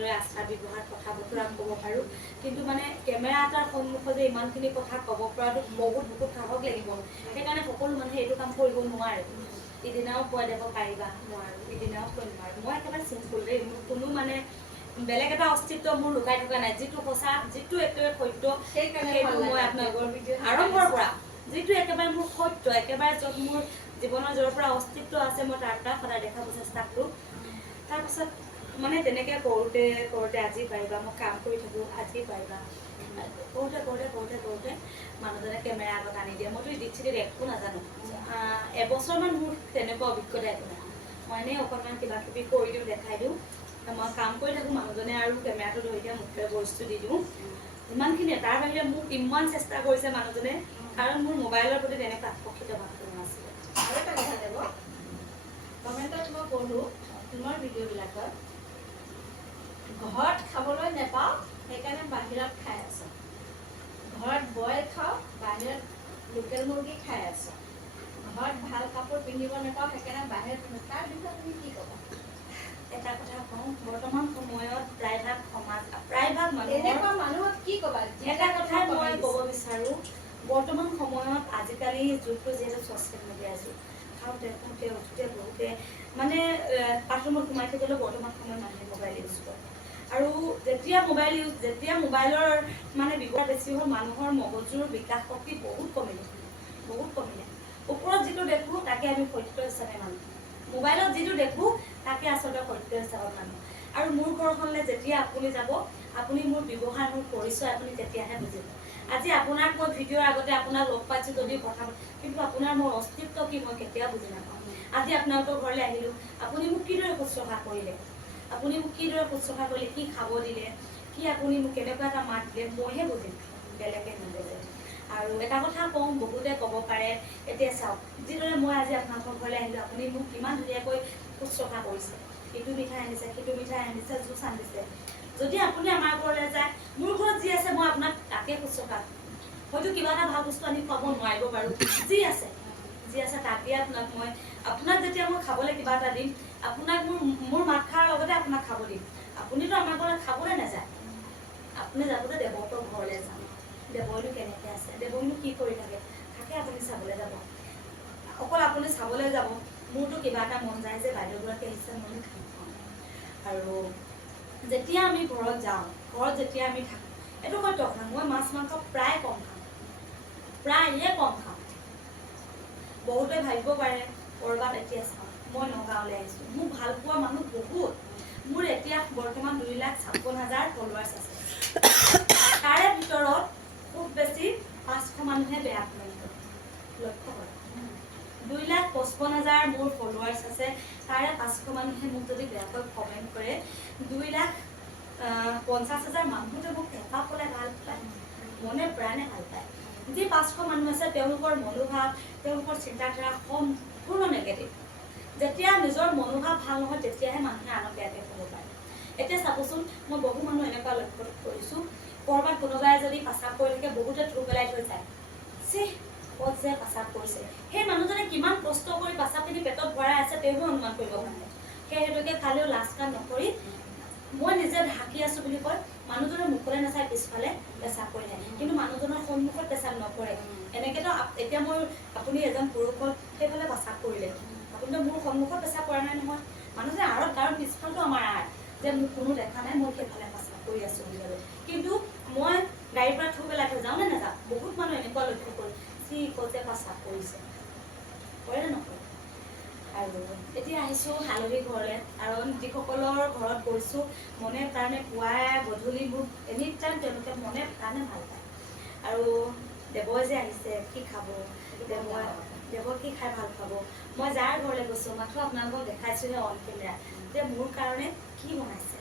ভালদৰে আচাৰ ব্যৱহাৰ কথা বতৰা ক'ব পাৰোঁ। কিন্তু মানে কেমেৰা এটাৰ সন্মুখত যে ইমানখিনি কথা ক'ব পৰাটো বহুত বহুত সাহস লাগিব। সেইকাৰণে সকলো মানুহে এইটো কাম কৰিব নোৱাৰে। ইদিনাও কৈ দিব পাৰিবা নোৱাৰোঁ ইদিনাও কৈ নোৱাৰোঁ। মই একেবাৰে চিম্পুল দেই। মোৰ কোনো মানে বেলেগ এটা অস্তিত্ব মোৰ লুকাই থকা নাই। যিটো সঁচা যিটো একেবাৰে সত্য সেইকাৰণে মই আপোনালোকৰ আৰম্ভৰ পৰা যিটো একেবাৰে মোৰ সত্য একেবাৰে য'ত মোৰ জীৱনৰ য'ৰ পৰা অস্তিত্ব আছে মই তাৰ পৰা সদায় দেখাব চেষ্টা কৰোঁ। তাৰপাছত মানে তেনেকৈ কৰোঁতে কৰোঁতে আজি পাৰিবা, মই কাম কৰি থাকোঁ, আজি পাৰিবা। কৰোঁতে কৰোঁতে কৰোঁতে কৰোঁতে মানুহজনে কেমেৰা আগত আনি দিয়ে। মইতো ইডিট চিডিট একো নাজানো। এবছৰমান মোৰ তেনেকুৱা অভিজ্ঞতা একো নাই। মই এনেই অকণমান কিবা কিবি কৰি দিওঁ, দেখাই দিওঁ। মই কাম কৰি থাকোঁ, মানুহজনে আৰু কেমেৰাটো ধৰি দিয়ে মুখে বস্তু দি দিওঁ। ইমানখিনিয়ে। তাৰ বাহিৰে মোক ইমান চেষ্টা কৰিছে মানুহজনে। কাৰণ মোৰ মোবাইলৰ প্ৰতি তেনেকুৱা আকৰ্ষিত ভাৱটো নাছিলে। আৰু এটা কথা দেৱ কমেণ্টত মই পঢ়োঁ তোমাৰ ভিডিঅ'বিলাকত ঘৰত খাবলৈ নেপাওঁ সেইকাৰণে বাহিৰত খাই আছ। ঘৰত বইল খাওঁ বাহিৰত লোকেল মুৰ্গী খাই আছ। ঘৰত ভালো কাপোৰ পিন্ধিব নাপাওঁ সেইকাৰণে বাহিৰত তাৰ বিষয়ে তুমি কি ক'বা? এটা কথা কওঁ বৰ্তমান সময়ত প্ৰায়ভাগ সমাজ প্ৰায়ভাগ মানুহৰ এনেকুৱা মানুহক কি ক'বা? এটা কথাই মই ক'ব বিচাৰোঁ বৰ্তমান সময়ত আজিকালি যুগটো যিহেতু ছ'চিয়েল মিডিয়াৰ যুগ খাওঁতে শুওঁতে উঠোঁতে বহুতে মানে বাথৰুমত সোমাই থাকিলেও বৰ্তমান সময়ত মানুহে মোবাইল ইউজ কৰে। আৰু যেতিয়া মোবাইল ইউজ যেতিয়া মোবাইলৰ মানে ব্যৱহাৰ বেছি হ'ল, মানুহৰ মগজুৰ বিকাশ শক্তি বহুত কমিলে। বহুত কমিলে। ওপৰত যিটো দেখোঁ, তাকে আমি সত্য হিচাপে মানো। মোবাইলত যিটো দেখোঁ, তাকে আচলতে সত্য হিচাপত মানো। আৰু মোৰ ঘৰখনলৈ যেতিয়া আপুনি যাব, আপুনি মোৰ ব্যৱহাৰ, মোৰ পৰিচয় আপুনি তেতিয়াহে বুজিব আজি আপোনাক মই ভিডিঅ'ৰ আগতে আপোনাক লগ পাইছোঁ যদিও কথা কিন্তু আপোনাৰ মোৰ অস্তিত্ব কি মই কেতিয়াও বুজি নাপাওঁ। আজি আপোনালোকৰ ঘৰলৈ আহিলোঁ। আপুনি মোক কিদৰে শুশ্ৰূষা কৰিলে? আপুনি মোক কিদৰে শুশ্ৰূষা কৰিলে, কি খাব দিলে, কি আপুনি মোক কেনেকুৱা এটা মাত দিলে, মইহে বুজিম। বেলেগে নুবুজে। আৰু এটা কথা কওঁ, বহুতে ক'ব পাৰে, এতিয়া চাওক, যিদৰে মই আজি আপোনালোকৰ ঘৰলৈ আহিলোঁ, আপুনি মোক কিমান ধুনীয়াকৈ শুশ্ৰূষা কৰিছে। ইটো মিঠাই আনিছে, সিটো মিঠাই আনিছে, জুচ আনিছে। যদি আপুনি আমাৰ ঘৰলৈ যায়, মোৰ ঘৰত যি আছে, মই আপোনাক তাকে শুশ্ৰূষা হয়তো কিবা এটা ভালো বস্তু আনি খুৱাব নোৱাৰিব পাৰোঁ। যি আছে যি আছে, তাকে আপোনাক মই, আপোনাক যেতিয়া মই খাবলৈ কিবা এটা দিম আপোনাক মোৰ মোৰ মাত খোৱাৰ লগতে আপোনাক খাব দিম। আপুনিতো আমাৰ ঘৰত খাবলৈ নাযায়। আপুনি যাব যে দেৱকৰ ঘৰলৈ যাম দেৱইনো কেনেকৈ আছে? দেৱইনো কি কৰি থাকে? থাকে আপুনি চাবলৈ যাব। অকল আপুনি চাবলৈ যাব মোৰতো কিবা এটা মন যায় যে বাইদেউগৰাকী আহিছে মই খাম। আৰু যেতিয়া আমি ঘৰত যাওঁ ঘৰত যেতিয়া আমি থাকোঁ এইটো সত্য কথা মই মাছ মাংস প্ৰায় কম খাওঁ। প্ৰায়ে কম খাওঁ। বহুতে ভাবিব পাৰে ক'ৰবাত এতিয়া চাওঁ। মই নগাঁৱলৈ আহিছোঁ। মোক ভালো পোৱা মানুহ বহুত। মোৰ এতিয়া বৰ্তমান দুই লাখ ছাপন্ন হাজাৰ ফলোৱাৰ্ছ আছে। তাৰে ভিতৰত খুব বেছি পাঁচশো মানুহে বেয়া কৰে লক্ষ্য কৰে দুই লাখ পঁচপন্ন হাজাৰ মোৰ ফলোৱাৰ্ছ আছে। তাৰে পাঁচশো মানুহে মোক যদি বেয়াকৈ কমেণ্ট কৰে, দুই লাখ পঞ্চাছ হাজাৰ মানুহে মোক এটা ক'লে ভালো পায়। মনে প্ৰাণে ভালো পায়। যি পাঁচশো মানুহ আছে, তেওঁলোকৰ মনোভাৱ, তেওঁলোকৰ চিন্তাধাৰা নেগেটিভ নিজৰ মনোভাৱ ভাল নহয় তেতিয়াহে মানুহে আনক বেয়াকৈ ক'ব পাৰে। এতিয়া চাবচোন মই বহু মানুহ এনেকুৱা লক্ষ্য কৰিছোঁ। ক'ৰবাত কোনোবাই যদি পাচাব কৰি থাকে বহুতে থু পেলাই থৈ যায়। চি ক'ত যে পাচাব কৰিছে। সেই মানুহজনে কিমান কষ্ট কৰি পাচাবখিনি পেটত ভৰাই আছে তেওঁহে অনুমান কৰিব পাৰে সেই হেতুকে কালিও লাজ কাম নকৰি মই নিজে ঢাকি আছোঁ বুলি কয় মানুহজনে মুখলৈ নাচাই পিছফালে পেচাব কৰি থাকে। কিন্তু মানুহজনৰ সন্মুখত পেচাব নকৰে। এনেকেতো এতিয়া মই আপুনি এজন পুৰুষক সেইফালে পেচাব কৰিলে। আপুনিতো মোৰ সন্মুখত পেচাব কৰা নাই নহয়। মানুহজনে আঁৰত কাৰণ পিছফালটো আমাৰ আঁৰ, যে মোক কোনো দেখা নাই, মই সেইফালে পেচাব কৰি আছোঁ বুলি ভাবে কিন্তু মই গাড়ীৰ পৰা থু পেলাই থৈ যাওঁ নে নাযাওঁ? বহুত মানুহ এনেকুৱা লক্ষ্য কৰোঁ যি ক'তে পেচাব কৰিছে? কৰে নকৰে আৰু এতিয়া আহিছোঁ আলহী ঘৰলৈ। কাৰণ যিসকলৰ ঘৰত গৈছোঁ, মনে প্ৰাণে পুৱাই গধূলি মোক এনি টাইম তেওঁলোকে মনে প্ৰাণে ভালো পায়। আৰু দেৱই যে আহিছে, কি খাব? দেৱই দেৱই কি খাই ভালো পাব? মই যাৰ ঘৰলৈ গৈছোঁ, মাথো আপোনালোকক দেখাইছোঁহে অন কেমেৰা যে মোৰ কাৰণে কি বনাইছে?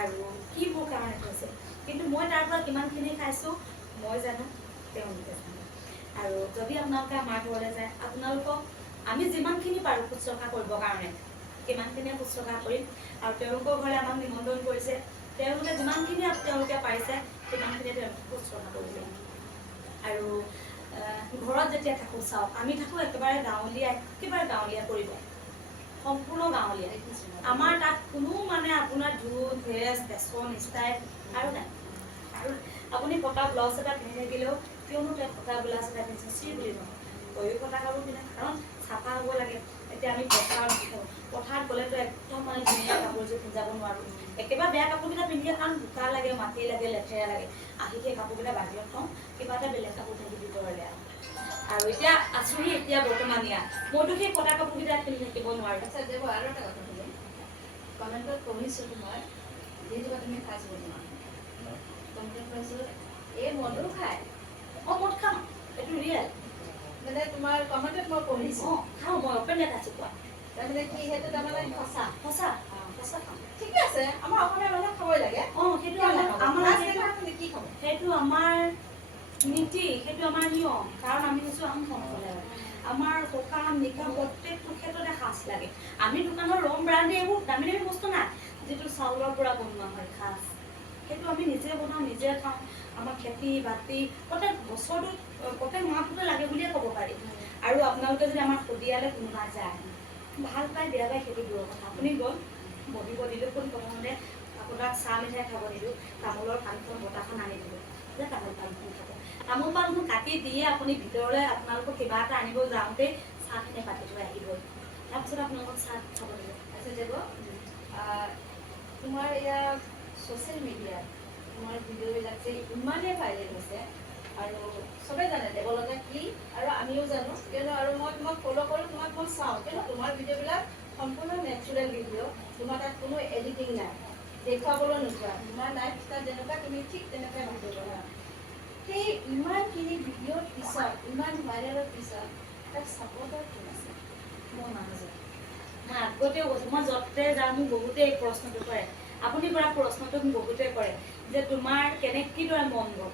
আৰু কি মোৰ কাৰণে থৈছে কিন্তু মই তাৰ পৰা কিমানখিনি খাইছোঁ, মই জানো, তেওঁলোকে জানে। আৰু যদি আপোনালোকে আমাৰ ঘৰলৈ যায়, আপোনালোকক আমি যিমানখিনি পাৰোঁ শুশ্ৰূষা কৰিবৰ কাৰণে সিমানখিনিয়ে শুশ্ৰূষা কৰিম? আৰু তেওঁলোকৰ ঘৰলৈ আমাক নিমন্ত্ৰণ কৰিছে, তেওঁলোকে যিমানখিনি তেওঁলোকে পাৰিছে সিমানখিনি তেওঁলোকে শুশ্ৰূষা কৰিছে আৰু ঘৰত যেতিয়া থাকোঁ, চাওক, আমি থাকোঁ একেবাৰে গাঁৱলীয়া একেবাৰে গাঁৱলীয়া পৰিৱেশ। সম্পূৰ্ণ গাঁৱলীয়া। আমাৰ তাত কোনো মানে আপোনাৰ ধূপ ভেজ, বেচন, ষ্টাইল আৰু নাই। আৰু আপুনি পতা ব্লাউজ এটা পিন্ধি থাকিলেও কিয়নো তাত পতা ব্লাউজ এটা পিন্ধিছে চি বুলি নহয় তয়ো পতা কাপোৰ পিন্ধে, কাৰণ চাফা হ'ব লাগে। এতিয়া আমি পথাৰত পথাৰত গ'লেতো একদম মানে ধুনীয়া কাপোৰযোৰ পিন্ধাব নোৱাৰোঁ। একেবাৰে বেয়া কাপোৰকেইটা পিন্ধিলে কাৰণ বোকা লাগে, মাটি লাগে, লেতেৰা লাগে। আহি সেই কাপোৰকেইটা বাহিৰত থওঁ, কিবা এটা বেলেগ কাপোৰ পিন্ধি ভিতৰলৈ আহোঁ। আৰু এতিয়া আছোহি এতিয়া বৰ্তমানীয়া মইতো সেই কটা কাপোৰকেইটা পিন্ধি থাকিব নোৱাৰোঁ। আচ্ছা দেৱ আৰু এটা কথা কমেণ্টত পঢ়িছোঁ তোমাৰ যিহেতু তুমি ফাৰ্ষ্ট বনোৱা কমেণ্টত পাইছোঁ এই মদো খায়। অঁ মদ খাওঁ। এইটো ৰিয়েল মানে তোমাৰ কমেণ্টত মই পঢ়িছোঁ। অঁ খাওঁ মই অপেনেট আছোঁ কোৱা। তাৰমানে কি সেইটো তাৰমানে সঁচা সঁচা খাওঁ ঠিকে আছে আমাৰ অসমীয়া মানুহে খাবই লাগে অঁ সেইটো কিয় আমাৰ নাখাব? আমাৰ মাছ সেইটো- নাখায় আপুনি কি খাব সেইটো আমাৰ নীতি সেইটো আমাৰ নিয়ম। কাৰণ আমি হৈছোঁ আহোম সম্প্ৰদায়ৰ আমাৰ সকাম নিকাম, প্ৰত্যেকটো ক্ষেত্ৰতে সাজ লাগে। আমি দোকানৰ ৰং ব্ৰাণ্ডি এইবোৰ দামী দামী বস্তু নাই। যিটো চাউলৰ পৰা বনোৱা হয়, সাজ। সেইটো আমি নিজে বনাওঁ, নিজে খাওঁ। আমাৰ খেতি, বাতি, প্ৰত্যেক বছৰটোত প্ৰত্যেক মাহটোতে লাগে বুলিয়ে ক'ব পাৰি। আৰু আপোনালোকে যদি আমাৰ শদিয়ালে কোনোবা যায়, ভালো পায়, বেয়া পায়, সেইটো দূৰৰ কথা। আপুনি গ'ল, বহিব দিলোঁ কোন প্ৰথমতে আপোনাক চাহ মিঠাই খাব দিলোঁ। তামোলৰ পাণখন বতাহখন আনি তামোল পাণখন খাব তামোল পাণখন কাটি দিয়ে আপুনি ভিতৰলৈ আপোনালোকক কিবা এটা আনিব যাওঁতে চাহখিনি পাতি থৈ আহিবই তাৰপিছত আপোনালোকক চাহ খাব দিব আচ্ছা দেৱ তোমাৰ এয়া ছ'চিয়েল মিডিয়াত তোমাৰ ভিডিঅ'বিলাক যে ইমানেই ভাইৰেল হৈছে আৰু চবেই জানে দেৱলতা কি আৰু আমিও জানো কিয়নো আৰু মই তোমাক ফ'ল' কৰোঁ তোমাক মই চাওঁ কিয়নো তোমাৰ ভিডিঅ'বিলাক সম্পূৰ্ণ নেচাৰেল ভিডিঅ' তোমাৰ তাত কোনো এডিটিং নাই তোমাৰ লাইফ ষ্টাইল যেনেকুৱা তুমি ঠিক ভিডিঅ' বনোৱা সেই ইমানখিনি ভিডিঅ'ৰ পিছত, ইমান ভাইৰেলৰ পিছত তাত ছাপৰ্টাৰ কোন আছে? মই মানুহজন। মই আগতেও কৈছোঁ, মই য'তে যাওঁ, মোক বহুতে এই প্ৰশ্নটো কৰে। আপুনি কৰা প্ৰশ্নটো মোক বহুতে কৰে, যে তোমাৰ কেনে কিদৰে মন গ'ল?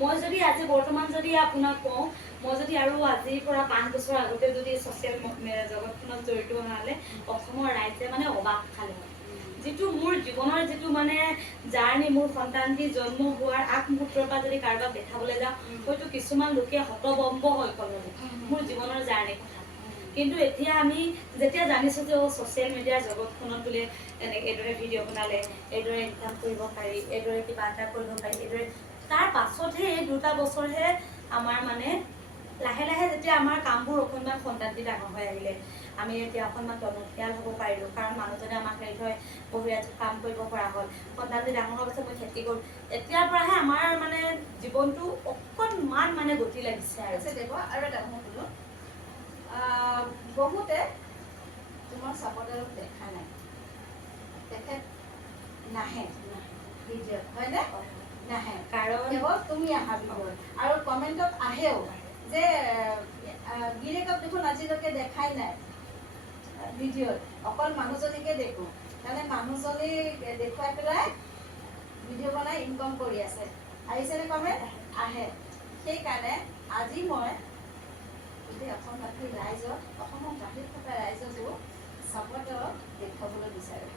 মই যদি আজি বৰ্তমান যদি আপোনাক কওঁ, মই যদি আৰু আজিৰ পৰা পাঁচ বছৰ আগতে যদি ছ'চিয়েল জগতখনত জড়িত হোৱালে অসমৰ ৰাইজে মানে অবাক খালে। হয় যিটো মোৰ জীৱনৰ যিটো মানে জাৰ্ণি মোৰ সন্তানটি জন্ম হোৱাৰ আগমুহূৰ্তৰ পৰা যদি কাৰোবাক দেখাবলৈ যাওঁ হয়তো কিছুমান লোকে হতবম্ব হৈ ক'লে মোৰ জীৱনৰ জাৰ্ণি কথা। কিন্তু এতিয়া আমি যেতিয়া জানিছোঁ যে ছ'চিয়েল মিডিয়াৰ জগতখনত বোলে এনে এইদৰে ভিডিঅ' বনালে এইদৰে ইনকাম কৰিব পাৰি এইদৰে কিবা এটা কৰিব পাৰি এইদৰে তাৰ পাছতহে এই দুটা বছৰহে আমাৰ মানে লাহে লাহে যেতিয়া আমাৰ কামবোৰ অকণমান সন্তানটি ডাঙৰ হৈ আহিলে আমি এতিয়া অকণমান টনকিয়াল হ'ব পাৰিলোঁ। কাৰণ মানুহজনে আমাক থৈ বহিয়াত কাম কৰিব পৰা হ'ল। সন্তানটি ডাঙৰ হোৱাৰ পাছত মই খেতি কৰোঁ। এতিয়াৰ পৰাহে আমাৰ মানে জীৱনটো অকণমান মানে গতি লাগিছে আৰু। আছে দেৱ আৰু এটা শুনো আহ, বহুতে তোমাৰ ছাপৰ্টাৰক দেখা নাই। তেখেত নাহে। ভিডিঅ'ত হয়নে? নাহে। কাৰণ কেৱল তুমি আহা ভিডিঅ'ত। আৰু কমেণ্টত আহেও যে গিৰিয়েকক দেখোন আজিলৈকে দেখাই নাই। ভিডিঅ'ত। অকল মানুহজনীকে দেখোঁ। তাৰমানে মানুহজনী দেখুৱাই পেলাই ভিডিঅ' বনাই ইনকম কৰি আছে। আহিছেনে কমেণ্ট আহে। সেইকাৰণে আজি মই গোটেই অসমবাসী ৰাইজক অসমৰ বাহিৰত থকা ৰাইজকো ছাপৰ্টক দেখুৱাবলৈ বিচাৰোঁ।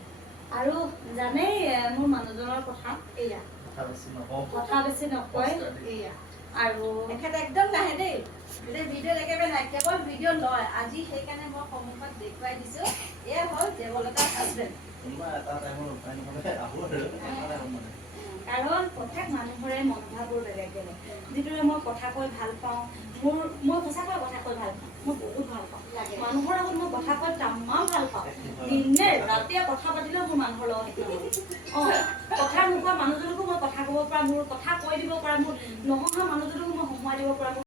আৰু জানেই মোৰ মানুহজনৰ কথা এয়া কথা বেছি নকওঁ। কথা বেছি নকয় এয়া আৰু তেখেত একদম নাহে দেই। গোটেই ভিডিঅ' একেবাৰে নাই কেৱল ভিডিঅ' লয় আজি সেইকাৰণে মই সন্মুখত দেখুৱাই দিছোঁ এয়া হ'ল দেৱলতাৰ হাজবেণ্ড মানে কাৰণ প্ৰত্যেক মানুহৰে মনোভাৱবোৰ বেলেগ বেলেগ। যিদৰে মই কথা কৈ ভালো পাওঁ মোৰ মই সঁচাকৈ কথা কৈ ভালো পাওঁ মই বহুত ভালো পাওঁ। মানুহৰ লগত মই কথা কৈ তামাম ভালো পাওঁ। দিনে ৰাতিয়ে কথা পাতিলেও মোৰ মানুহৰ লগত অঁ কথা নোকোৱা মানুহজনকো মই কথা ক'ব পৰা মোৰ কথা কৈ দিব পৰা মোৰ নহা মানুহজনকো মই সময় দিব পৰা মোৰ